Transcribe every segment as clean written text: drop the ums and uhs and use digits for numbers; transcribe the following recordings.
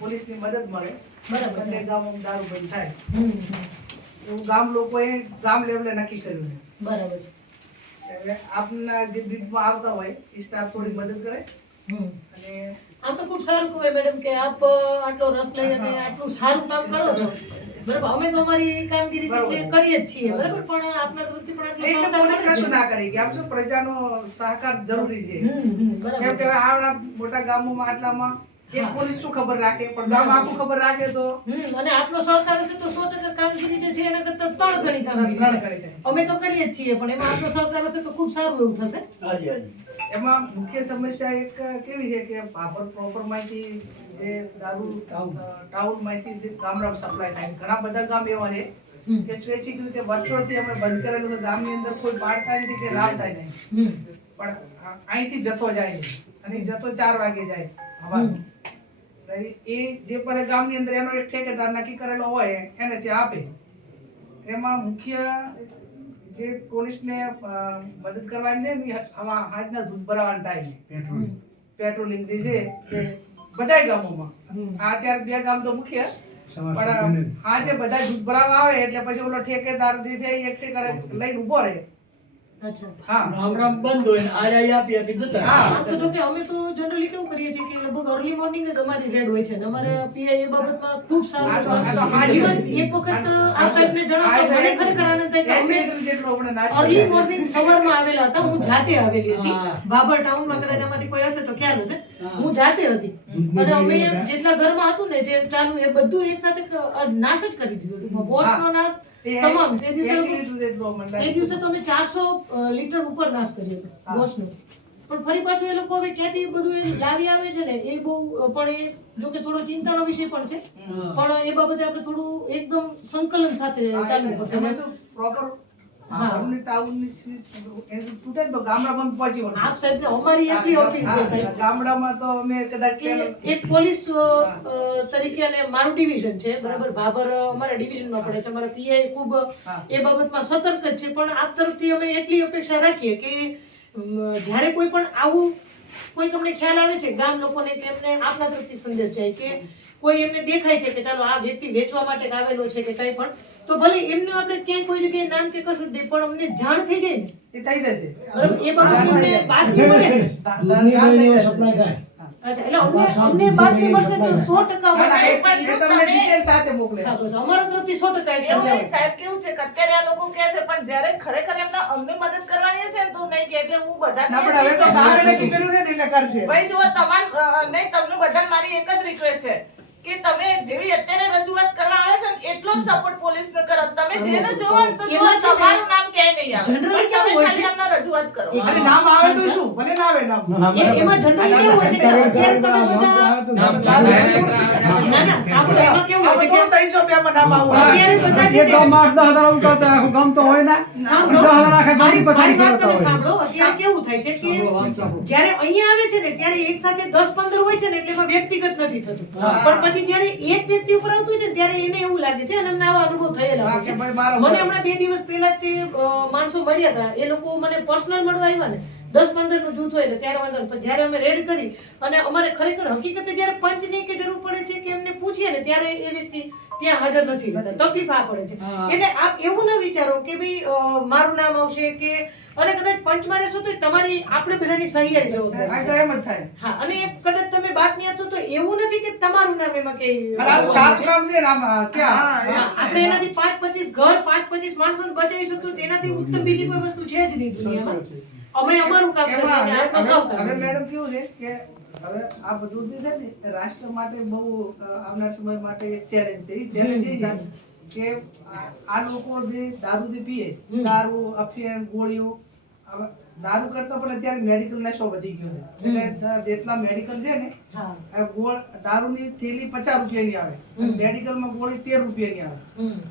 પોલીસની મદદ મળે, બરાબર બંને છે. ગામોમાં દારૂ બંધ થાય એવું બરાબર ગામ લેવલે નક્કી કર્યું છે. છે. હવે આપના જે બીટમાં આવતા હોય એ સ્ટાફ થોડી મદદ કરે અને આમ તો ખૂબ સારું કહેવાય મેડમ કે આપ આટલો રસ લઈ અને આટલું સારું કામ કરો છો. બરાબર, અમે તો અમારી કામગીરી જે છે કરીએ જ છીએ, બરાબર, પણ આપના તરફથી પણ આટલો એટલે સહકાર પોલીસ મળે છે. કશું ના કરી કે આમ શું પ્રજાનો સહકાર જરૂરી છે. બરાબર કેમ કે હવે આવડા મોટા ગામોમાં આટલામાં એક હા. પોલીસ શું ખબર રાખે, પણ ગામ આખું ખબર રાખે તો અને આપનો સહકાર હશે તો 100% કામગીરી જે છે એના કરતા 3 ગણી કામગીરી ત્રણ થાય. કરી થાય. અમે તો કરીએ જ છીએ, પણ એમાં આપનો સહકાર હશે તો ખૂબ સારું એવું થશે. હાજી હાજી એમાં મુખ્ય સમસ્યા એક કેવી છે કે ભાભર પ્રોપર માંથી જે દારૂ ટાઉન માંથી જે ગામડામાં સપ્લાય થાય, ઘણા બધા ગામ એવા છે કે સ્વૈચ્છિક રીતે વર્ષોથી અમે બંધ કરેલું છે, ગામની અંદર કોઈ પાડતા નથી કે રાવતા નહીં, પણ અહીંથી જથ્થો જાય છે અને એ જથ્થો 4 વાગે જાય હવારમાં. એ જે પણ ગામની અંદર એનો એક ઠેકેદાર નક્કી કરેલો હોય એને ત્યાં આપે. એમાં મુખ્ય જે પોલીસને મદદ કરવાની છે ને આમાં આજના દૂધ ભરાવાના ટાઈમે પેટ્રોલિંગ જે છે એ બધાય ગામોમાં આ અત્યારે 2 ગામ તો મુખ્ય, પણ આ જે બધા દૂધ ભરાવા આવે એટલે પછી ઓલો ઠેકેદાર દીધે એક ઠેકારે લઈને ઊભો રહે. અચ્છા. હા રામ બંધ હોય ને આજ આપી જતા હા. આમ તો જો કે અમે તો જનરલી કેવું કરીએ છીએ કે લગભગ અર્લી મોર્નિંગ જ અમારી રેડ હોય છે અને અમારા પીઆઈ એ બાબતમાં ખૂબ સારું આ તો છે. Even એક વખત આ ટાઈપને જણાવો તો મને ખરેખર આનંદ થાય કે અમે એસી જેટલો આપણે નાશ અર્લી મોર્નિંગ સવારમાં આવેલા હતા. હું જાતે આવેલી હતી હા. બાબર ટાઉનમાં, કદાચ આમાંથી કોઈ હશે તો ખ્યાલ હશે. હું જાતે હતી અને અમે જેટલા ઘરમાં હતું ને જે ચાલુ એ બધું એક સાથે નાશ જ કરી દીધું. વોશનો નાશ તમામ. તે 80 દિવસે લીટર જેટલો મને એ દિવસે તો અમે 400 લીટર ઉપર નાશ કર્યો હતો વોશનો. પણ ફરી પાછું એ લોકો હવે ક્યાંથી બધું એ લાવી આવે છે ને એ બહુ પણ એ જો કે થોડો ચિંતાનો વિષય પણ છે, પણ એ બાબતે આપણે થોડું એકદમ સંકલન સાથે ચાલવું પડશે. એમાં શું પ્રોપર ગામની ટાઉનની એનું તૂટે ને તો ગામડામાં પહોંચી વળશે. આપ સાહેબને અમારી એટલી અપીલ છે સાહેબ ગામડામાં તો અમે કદાચ કે એક પોલીસ તરીકે અને મારું ડિવિઝન છે, બરાબર, ભાભર અમારા ડિવિઝનમાં પડે છે. અમારા પીઆઈ ખૂબ એ બાબતમાં સતર્ક જ છે, પણ આપ તરફથી અમે એટલી અપેક્ષા રાખીએ કે જ્યારે કોઈ પણ આવું કોઈ તમને ખ્યાલ આવે છે ગામ લોકોને કે એમને આપના તરફથી સંદેશ જાય કે કોઈ એમને દેખાય છે કે ચાલો આ વ્યક્તિ વેચવા માટે આવેલો છે કે કંઈ પણ, તો ભલે એમનું આપણે ક્યાંય કોઈ જગ્યાએ નામ કે કશું જ નહીં, પણ અમને જાણ થઈ જાય ને, એ થઈ જશે. બરાબર, એ બાબતની અમને બાતમી મળે. જાણ થઈ જશે. સપ્લાય થાય. અચ્છા, એટલે અમને બાતમી મળશે તો 100% ના, ના, એ અમારે પણ તમને ડિટેલ સાથે મોકલે. હા, બસ અમારા તરફથી 100% એક્શન એવું નહીં લેવાય. સાહેબ, કેવું છે કે અત્યારે આ લોકો કહે છે પણ જ્યારે ખરેખર એમને અમને મદદ કરવાની હશે ને તો નહીં કે, એટલે હું ના, પણ હવે તો સામે નક્કી કર્યું છે ને એટલે કરશે. ભાઈ જુઓ નહીં, તમને બધાને મારી એક જ રિક્વેસ્ટ છે કે તમે જેવી અત્યારે રજૂઆત કરવા આવે છે ને એટલો જ સપોર્ટ પોલીસને કરો. તમે જેને જોવો ને તો જુઓ, એમાં છે ને, તમારું નામ ક્યાંય નહીં આવે, generally પણ તમે કેવું હોય ખાલી છે? એમના રજૂઆત કરો. અને નામ આવે તો શું, ભલે ના આવે નામ. એમાં જનરલી કેવું હોય છે કે અત્યારે તમે બધા ના ના સાંભળો, એમાં કેવું હોય છે કે 300 રૂપિયામાં નામ આવવું. અત્યારે બધા છે ને, સાંભળો, મારી વાત તમે સાંભળો. અત્યારે કેવું થાય છે કે જ્યારે અહીંયા આવે છે ને ત્યારે એક સાથે 10-15 હોય છે ને એટલે એમાં વ્યક્તિગત નથી થતું, પણ પછી જ્યારે એક વ્યક્તિ ઉપર આવતું હોય છે ને ત્યારે એને એવું લાગે છે અને અમને આવા અનુભવ થયેલા હોય છે. કે ભાઈ મારો મને હમણાં 2 દિવસ પહેલા તે માણસો મળ્યા હતા, એ લોકો મને પર્સનલ મળવા આવ્યા ને 10-15 નું જૂથ હોય એટલે ત્યારે વાંધો નહીં. પણ જ્યારે અમે રેડ કરી અને અમારે ખરેખર હકીકતે જ્યારે પંચની કે જરૂર પડે છે કે એમને પૂછીએ ને ત્યારે એ વ્યક્તિ ત્યાં હાજર નથી રહેતા, તકલીફ આ પડે છે. એટલે આપ એવું ન વિચારો કે ભાઈ મારું નામ આવશે કે, અને કદાચ પંચમાં રહેશો તો તમારી આપણે બધાની સહી આ જવાબદારી તો છે. એમ જ થાય. હા, અને કદાચ તમે બાતમી આપશો તો એવું નથી કે તમારું નામ એમાં કે અને આ તો સારું કામ છે ને આમાં ક્યાં આપણે એનાથી 5-25 ઘર 5-25 માણસોને બચાવી શકતું તેનાથી ઉત્તમ બીજી કોઈ વસ્તુ છે જ નહીં દુનિયામાં. અમે અમારું કામ કરીએ અને આપનો સૌ કામ હવે કરીએ. મેડમ કેવું છે કે હવે આ બધું જે છે ને રાષ્ટ્ર માટે બહુ આવનાર સમય માટે એક ચેલેન્જ છે. એ ચેલેન્જ એ છે કે આ લોકો જે દારૂ પીએ, દારૂ, અફીણ, ગોળીઓ, હવે દારૂ કરતા પણ અત્યારે મેડિકલ નશો વધી ગયો છે. એટલે જેટલા મેડિકલ છે ને, હા, દારૂની થેલી 50 રૂપિયાની આવે, મેડિકલમાં ગોળી 13 રૂપિયાની આવે.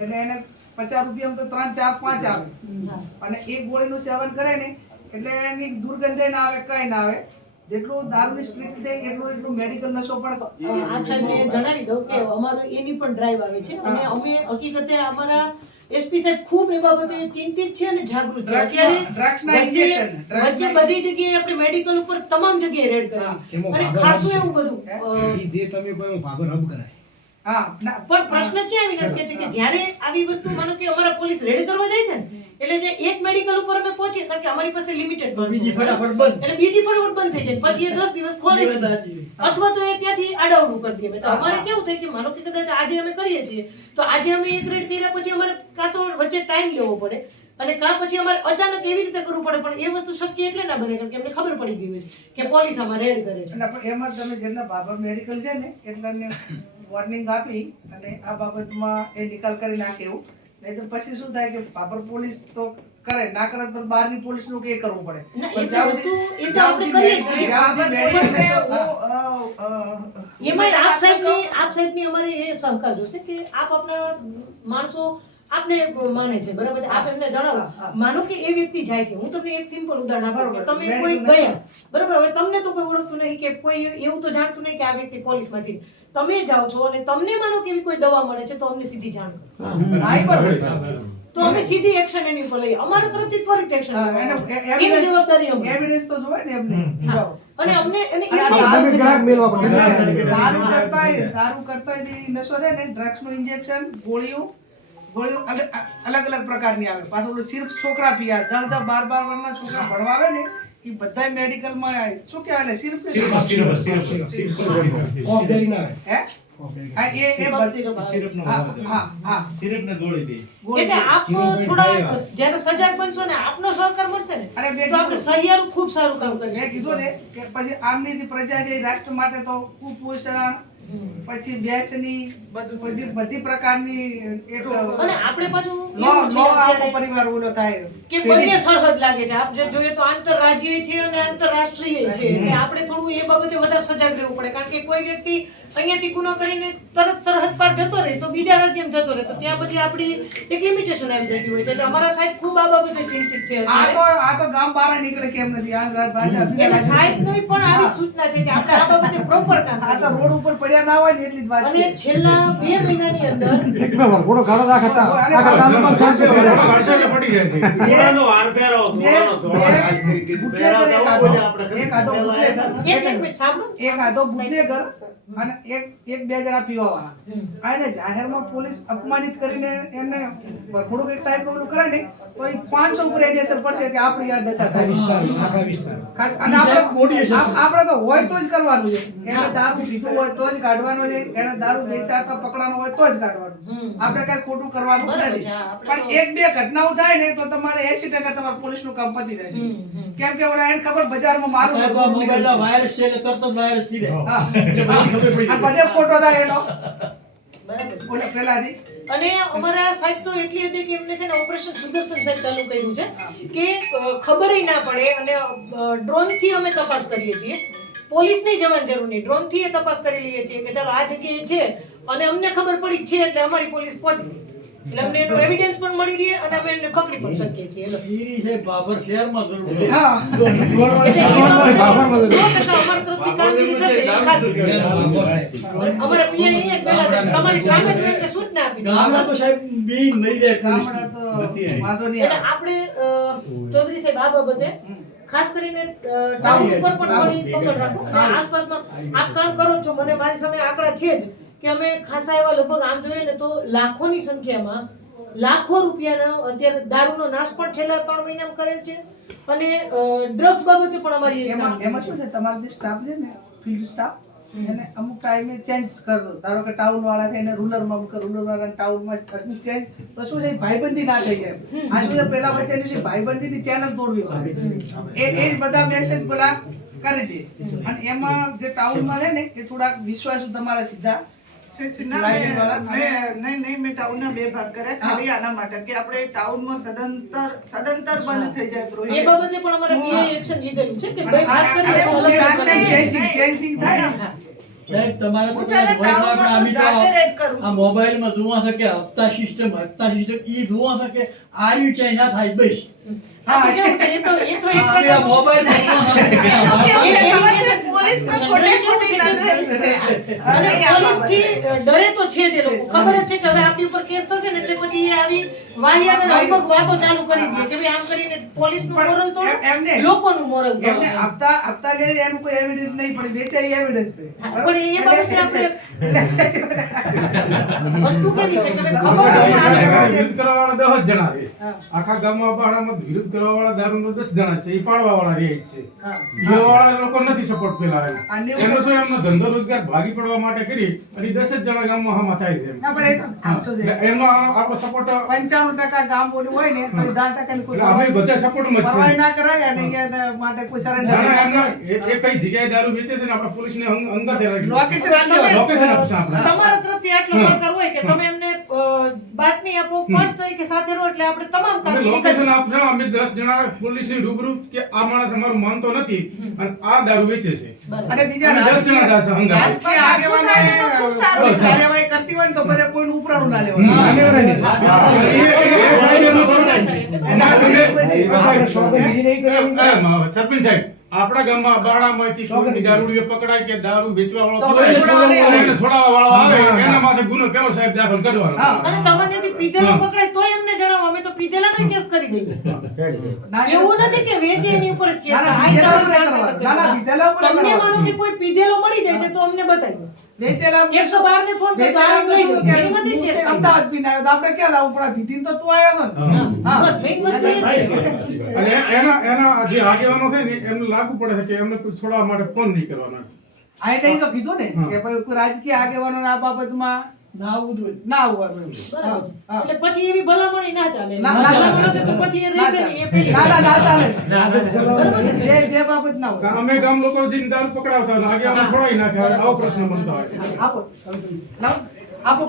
એટલે એને 50 રૂપિયામાં તો 3, 4, 5 આવે. અને એક ગોળીનું સેવન કરે ને એટલે એની દુર્ગંધે ના આવે, કઈ ના આવે. જેટલું દારૂની સ્ટ્રીટ થાય એટલું મેડિકલ નશો પણ આપ સાહેબને જણાવી દઉં કે અમારું એની પણ ડ્રાઈવ આવે છે અને અમે હકીકતે અમારા એસપી સાહેબ ખૂબ એ બાબતે ચિંતિત છે અને જાગૃત છે. ડ્રગ્સના વચ્ચે injection, વચ્ચે બધી જગ્યાએ આપણે મેડિકલ ઉપર તમામ જગ્યાએ રેડ કરી અને ખાસું એવું બધું જે તમે કોઈ ભાગો રબ કરાય હા ના, પણ પ્રશ્ન ક્યાં આવી અટકે છે કે જ્યારે આવી વસ્તુ માનો કે અમારા પોલીસ રેડ કરવા જાય છે ને એટલે જે એક મેડિકલ ઉપર અમે પહોંચીએ કારણ કે અમારી પાસે લિમિટેડ બીજી ફટાફટ બંધ. એટલે બીજી ફટાફટ બંધ થઈ જાય પછી એ 10 દિવસ ખોલે છે અથવા તો એ ત્યાંથી આડાવડું કરી દે. તો અમારે કેવું થાય કે માનો કે કદાચ આજે અમે કરીએ છીએ તો આજે અમે એક રેડ કર્યા પછી અમારે કાં તો વચ્ચે ટાઈમ લેવો પડે અને કાં પછી અમારે અચાનક એવી રીતે કરવું પડે પણ એ વસ્તુ શક્ય એટલે ના બને કેમ કે અમને ખબર પડી ગઈ હોય છે કે પોલીસ આમાં રેડ કરે છે. અને પણ એમાં તમે જેટલા બાબર મેડિકલ છે ને એટલાને વોર્નિંગ આપી અને આ બાબતમાં એ નિકાલ કરી નાખે એવું. નહીં તો પછી શું થાય કે બાબર પોલીસ તો કરે ના કરે તો બહારની પોલીસનું કે કરવું પડે. ના, એ પણ તો જ્યાં વસ્તુ સુધી- એ તો આપણે કરીએ જ છીએ. જ્યાં સુધી medical પોલીસે એમાંય આપ સાહેબની અમારે એ સહકાર જોશે કે આપ આપના માણસો આપને માને છે બરાબર છે આપ એમને જણાવો માનો કે એ વ્યક્તિ જાય છે હું તમને એક સિમ્પલ ઉદાહરણ આપું કે તમે કોઈ ગયા બરાબર હવે તમને તો કોઈ ઓળખતું નહીં કે કોઈ એવું તો જાણતું નહીં કે આ વ્યક્તિ પોલીસમાંથી તમે જાઓ છો અને તમને માનો કે એવી કોઈ દવા મળે છે તો અમને સીધી જાણ કરો હા, એ બરોબર. તો અમે સીધી એક્શન એની ઉપર લઈએ અમારા તરફથી ત્વરિત એક્શન હા, એની જવાબદારી અમારી. એવિડન્સ તો જોવે ને એમને. હા. અને અમને એને અને એમને દારૂ તમે ગ્રાહક મેળવા પડે. દારૂ કરતા નશો થાય ને ડ્રગ્સ નું ઇન્જેક્શન ગોળીઓ અલગ અલગ પ્રકારની આવે પાછું ઓલું સિર્ફ છોકરા પીયા 10-12 વર્ષના છોકરા ભણવા આવે ને એ બધા મેડિકલ માં શું કહેવાય સિર્ફ કોફ ડેરી ના આવે. હે હા એ એટલે આપ થોડા જ્યારે સજાગ બનશો ને આપનો સહકાર મળશે ને અને તો આપણે સહિયારું ખૂબ સારું કામ કરી મેં કીધું ને કે પછી આમની પ્રજા છે રાષ્ટ્ર માટે તો કુપોષણ પછી બેસની પછી બધી પ્રકારની એક અને આપણે પાછું લો એવું છે લો આખો અત્યારે પરિવાર ઓલો થાય કે બંને સરહદ લાગે છે આપ જે જોઈએ તો આંતરરાજ્યીય છે અને આંતરરાષ્ટ્રીય છે એટલે આપણે થોડું એ બાબતે વધારે સજાગ રહેવું પડે કારણ કે કોઈ વ્યક્તિ અહીંયાથી ગુનો કરીને તરત સરહદ પાર જતો રહે તો બીજા રાજ્યમાં જતો રહે તો ત્યાં પછી આપણી એક લિમિટેશન આવી જતી હોય છે એટલે અમારા સાહેબ ખૂબ આ બાબતે ચિંતિત છે આ તો ગામ બહાર નીકળે કેમ નથી આ બાજા એટલે સાહેબની પણ આવી જ સૂચના છે કે આપણે આ બાબતે પ્રોપર કામ આ તો કરવું. રોડ ઉપર પડ્યા ના હોય ને એટલી જ વાત છે અને છેલ્લા 2 મહિનાની અંદર એક નંબર ઘોડો ગાળો રાખતા આખા તાલુકામાં શાંતિ થઈ જાય. એક આધો બુટલેગર એક મિનિટ સાંભળો એક આધો બુટલેગર અને એક બે જણા પીવાવાળા આને જાહેરમાં પોલીસ અપમાનિત કરીને એને થોડુંક એક ટાઈપ ઓલું કરે ને તો એ 500 ઉપર એની અસર પડશે કે આપણી આ દશા થાય આખા વિસ્તાર અને આપણે તો હોય તો જ કરવાનું છે એને દારૂ પીધું હોય તો જ કાઢવાનો છે એને દારૂ વેચાતા પકડાનો હોય તો જ કાઢવાનું આપણે કઈ ખોટું કરવાનું નથી પણ એક બે ઘટનાઓ થાય ને તો તમારે 80% તમારું પોલીસનું કામ પતી જાય છે કેમ કે ઓલા એને ખબર બજારમાં મારું મોબાઈલ વાયરસ છે એટલે તરત જ વાયરસ થઈ જાય. હા એટલે બધી ખબર પડી આ જાય. બધે ફોટો થાય એનો બરાબર છે. ઓલા પહેલાથી અને અમારા સાહેબ તો એટલી હતી કે એમને છે ને ઓપરેશન સુદર્શન સાહેબ ચાલુ કર્યું છે કે ખબરય ના પડે અને ડ્રોન થી અમે તપાસ કરીએ છીએ પોલીસ ની જવાની જરૂર નહીં ડ્રોન થી તપાસ કરી લઈએ છીએ કે ચાલો આ જગ્યાએ છે અને અમને ખબર પડી છે એટલે અમારી પોલીસ પહોંચી ગઈ. એટલે અમને એનો એવિડન્સ પણ મળી રહે અને અમે એને પકડી પણ શકીએ છીએ એટલે ઈરી છે બાબર શહેરમાં જરૂર છે. હા એ બાબતે 100% અમારા તરફથી કામગીરી થશે એ ખાતરી. અમારા પીઆઈ અહીંયા જ બેઠા છે. તમારી સામે જ એમને સૂચના આપી દીધી. ગામડા તો સાહેબ બી મરી જાય પોલીસથી. ગામડા તો વાંધો નહીં એટલે આપણે ચૌધરી સાહેબ આ બાબતે ખાસ કરીને ટાઉન ઉપર પણ થોડી પકડ રાખો અને આસપાસમાં આપ કામ કરો છો મને મારી સામે આંકડા છે જ કે અમે ખાસા એવા લગભગ આમ જોઈએ ને તો લાખોની સંખ્યામાં લાખો રૂપિયાનો અત્યારે દારૂનો નાશ પણ છેલ્લા 3 મહિનામાં કરેલ છે અને ડ્રગ્સ બાબતે પણ અમારી એક એમાં શું છે તમારો જે સ્ટાફ છે ને ફિલ્ડ સ્ટાફ એને અમુક ટાઈમે ચેન્જ કરવો ધારો કે ટાઉન વાળા થઈને રૂરલમાં મૂકે રૂરલ વાળા ટાઉનમાં ચેન્જ તો શું છે ભાઈબંધી ના થઈ જાય આજ સુધી પેલા વચ્ચેની જે ભાઈબંધીની ચેનલ તોડવી પડે એ બધા મેસેજ પેલા કરી દે અને એમાં જે ટાઉનમાં છે ને એ થોડાક વિશ્વાસુ તમારા સીધા નહીં મેં ટાઉનના 2 ભાગ કર્યા ખાલી આના માટે કે આપણે ટાઉનમાં સદંતર બંધ થઈ જાય એ prohibited. બાબતે પણ અમારે પીઆઈ એક્શન લીધેલું છે કે ભાઈ વાત કરીએ તો હું અલગ જાણતા અલગ ચેન્જિંગ થાય ને સાહેબ તમારે તો હું છે ને મોબાઈલમાં ટાઉનમાં આમી તો જાતે રેડ કરું આ મોબાઈલમાં જોવા છે કે હપ્તા સિસ્ટમ ઈ જોવા છે કે આર્યું ક્યાંય ના થાય બસ હા, તો કેવું છે? એ તો એક આ મોબાઈલમાં જોવા છે કે તો કેવું છે ખબર છે? અને પોલીસને ખોટે ખોટી નડે છે. અને નહીં આ પોલીસથી બાબતે. ડરે તો છે તે લોકો. ખબર જ છે કે હવે આપણી ઉપર કેસ થશે ને એટલે પછી એ આવી વાહિયાત અને અમુક વાતો ચાલુ કરી દે કે ભાઈ આમ કરીને પોલીસનું મોરલ તો એમને લોકોનું મોરલ તો એમને આપતા લે એનું કોઈ એવિડન્સ નહીં પણ વેચાઈ એવિડન્સ છે. પણ એ બાબતે આપણે વસ્તુ કેવી છે કે ખબર વિરોધ કરવાવાળા 10 જ જણા છે. આખા ગામમાં અબાડામાં વિરોધ કરવાવાળા દારૂનો 10 જણા છે. એ પાડવાવાળા રહે જ છે. પીવાવાળા લોકો નથી સપોર્ટ ફેલાવે. એનો શું એમનો ધંધો રોજગાર ભાગી પડવા માટે કરી અને 10 જ જણા ગામમાં હામાં થાય છે એમ. ના પણ એ તો આમસો છે. એટલે એમનો આપણો સપોર્ટ 95% ગામ બોલું હોય ને તો 10% કોઈ અમે બધા સપોર્ટમાં જ પરવાય છે. ના કરાય અને એના માટે કોઈ સરેન્ડર ના, ના, એમના એ કઈ જગ્યાએ દારૂ વેચે છે ને આપણે પોલીસને અંગાતે રાખી લોકેશન આપી દેવાનું. લોકેશન આપશે આપણે. તમારા તરફથી આટલો સહકાર હોય કે તમે એમને બાતમી આપો 5 તારીખે સાથે રહો એટલે આપણે તમામ અમે કામ લોકેશન આપશે. અમે 10 જણા પોલીસની રૂબરૂ કે આ માણસ અમારું માનતો નથી અને આ દારૂ વેચે છે. અને બીજા અમે 10 જણા જશે અંગાતે. રાજકીય આટલું થાય ને તો ખૂબ સારું છે. કાર્યવાહી કરતી હોય ને તો બધા કોઈનું ઉપરાણું ના લેવાનું. સરપંચ સાહેબ આપણા ગામમાં અબાડામાંથી ચોરની દારૂડીઓ પકડાય કે દારૂ વેચવા તો વાળો આપણે છોડાવવા નહીં આવે. છોડાવવા વાળો આવે એના માથે ગુનો કેવો સાહેબ દાખલ કરવાનો. હા. અને તમારેથી પીધેલો પકડાય તોય એમને જણાવો અમે તો પીધેલાનો કેસ કરી દઈએ ના, એવું નથી કે વેચે એની ઉપર જ કેસ ના, ના, આ પીધેલા તમારે ઉપર કરવાનું. ના, ના, પીધેલા ઉપર તમને કરવાનું. માનો કે કોઈ પીધેલો મળી જાય છે તો અમને બતાવી દો વેચેલા 112 ને ફોન કરતો વેચેલા આ લઈ જશે. એવું નથી કેસ કરવાનો. અમદાવાદ પીને આવ્યો તો આપણે ક્યાં લાવવું પડે? ભીતીને તો તું આવ્યો હતો ને. હા. બસ main વસ્તુ એ છે અને એના જે આગેવાનો છે ને એમને લાગુ પડે છે કે એમને કોઈ છોડાવવા માટે ફોન નહીં કરવાનો. આ એટલે ઈ તો કીધું ને કે ભાઈ કોઈ રાજકીય આગેવાનોને આ બાબતમાં ના આવવું જોઈએ. ના આવવાનું એમ. બરાબર છે. હા. એટલે પછી એવી ભલામણી ના ચાલે ના, ના ચાલે. ભલામણ હશે તો પછી એ રહેશે નહીં એ પેલી ના, ના, ના ચાલે. બરાબર ને? બે બાબત ના હોય. અમે ગામ લોકો જઈને દારૂ પકડાવતા હોય અને આગેવાનો છોડાવી નાખે હવે આવો પ્રશ્ન બનતો હોય છે. આપો લાવો. આપો